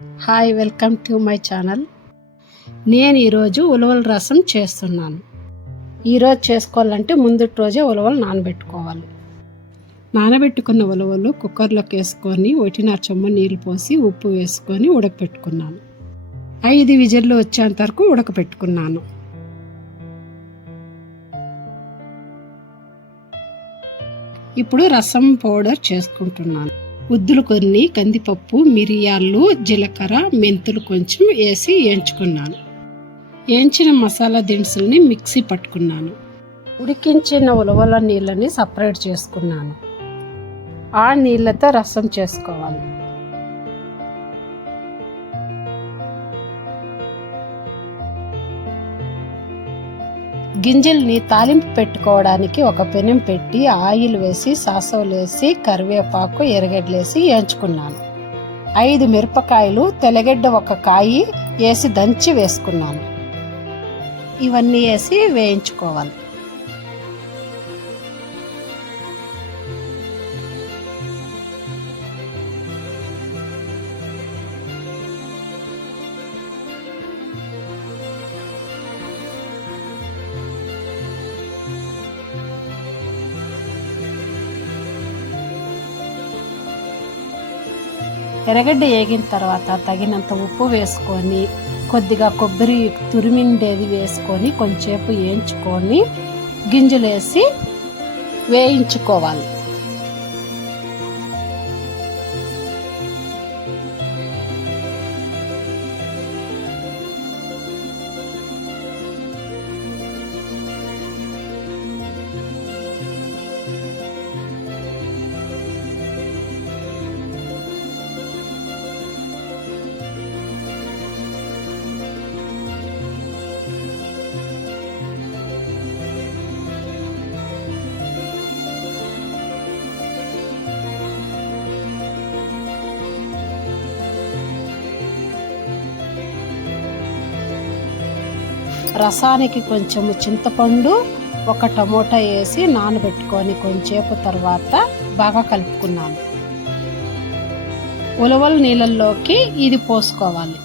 Hi, welcome to my channel. నేను ఈరోజు ఉలవల రసం చేస్తున్నాను. ఈరోజు చేసుకోవాలంటే ముందు రోజే ఉలవలు నానబెట్టుకోవాలి. నానబెట్టుకున్న ఉలవలు కుక్కర్లోకి వేసుకొని 1.5 చెంబు నీళ్ళు పోసి ఉప్పు వేసుకొని ఉడకపెట్టుకున్నాను. 5 విజిల్లు వచ్చేంత వరకు ఉడకపెట్టుకున్నాను. ఇప్పుడు రసం పౌడర్ చేసుకుంటున్నాను. ఉద్దులు కొన్ని, కందిపప్పు, మిరియాలు, జీలకర్ర, మెంతులు కొంచెం వేసి వేయించుకున్నాను. వేయించిన మసాలా దినుసుల్ని మిక్సీ పట్టుకున్నాను. ఉడికించిన ఉలవల నీళ్ళని సపరేట్ చేసుకున్నాను. ఆ నీళ్ళతో రసం చేసుకోవాలి. గింజల్ని తాలింపు పెట్టుకోవడానికి ఒక పెనం పెట్టి ఆయిల్ వేసి సాసవలు వేసి కరివేపాకు ఎర్రగడ్డలేసి వేయించుకున్నాను. 5 మిరపకాయలు, తెల్లగడ్డ ఒక కాయి వేసి దంచి వేసుకున్నాను. ఇవన్నీ వేసి వేయించుకోవాలి. ఎర్రగడ్డ వేగిన తర్వాత తగినంత ఉప్పు వేసుకొని కొద్దిగా కొబ్బరి తురిమిండేది వేసుకొని కొంచెంసేపు వేయించుకొని గింజలు వేసి వేయించుకోవాలి. రసానికి కొంచెము చింతపండు, ఒక టమోటా వేసి నానబెట్టుకొని కొంచెంసేపు తర్వాత బాగా కలుపుకున్నాను. ఉలవల నీళ్ళల్లోకి ఇది పోసుకోవాలి.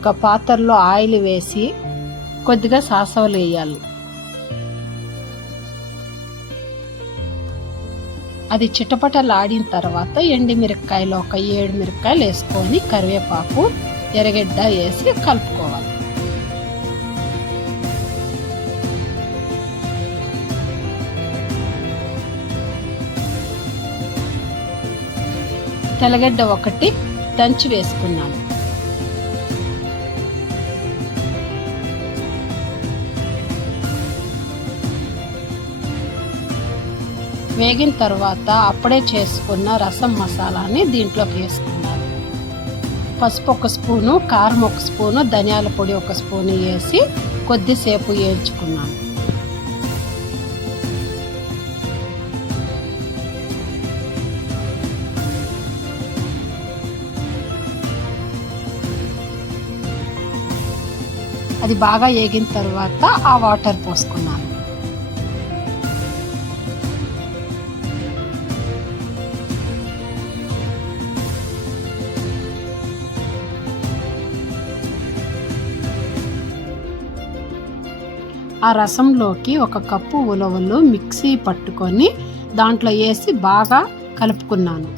ఒక పాత్రలో ఆయిల్ వేసి కొద్దిగా సాసవలు వేయాలి. అది చిటపటలాడిన తర్వాత ఎండుమిరపకాయలు ఒక 7 మిరపకాయలు వేసుకొని కరివేపాకు, ఎర్రగడ్డ వేసి కలుపుకోవాలి. తెల్లగడ్డ ఒకటి దంచి వేసుకున్నాను. వేగిన తర్వాత అప్పుడే చేసుకున్న రసం మసాలాని దీంట్లోకి వేసుకున్నాను. పసుపు 1 స్పూను, కారం 1 స్పూను, ధనియాల పొడి 1 స్పూను వేసి కొద్దిసేపు వేయించుకున్నాను. అది బాగా వేగిన తర్వాత ఆ వాటర్ పోసుకున్నాను. ఆ రసంలోకి 1 కప్పు ఉలవలు మిక్సీ పట్టుకొని దాంట్లో వేసి బాగా కలుపుకున్నాను.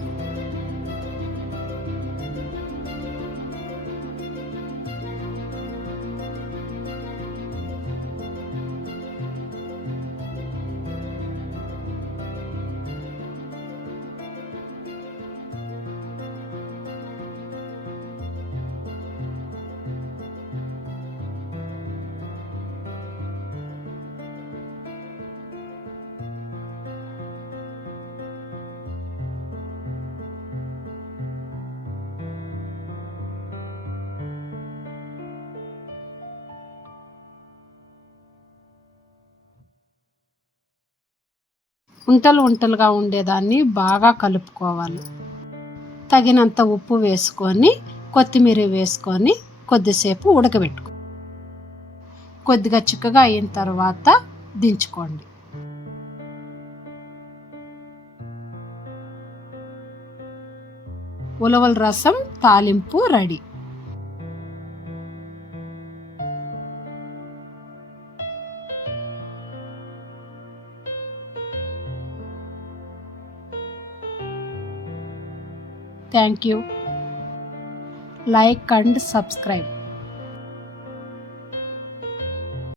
ఉంటలుగా ఉండేదాన్ని బాగా కలుపుకోవాలి. తగినంత ఉప్పు వేసుకొని కొత్తిమీర వేసుకొని కొద్దిసేపు ఉడకబెట్టుకో. కొద్దిగా చిక్కగా అయిన తర్వాత దించుకోండి. ఉలవల రసం తాలింపు ready. Thank you. Like and subscribe.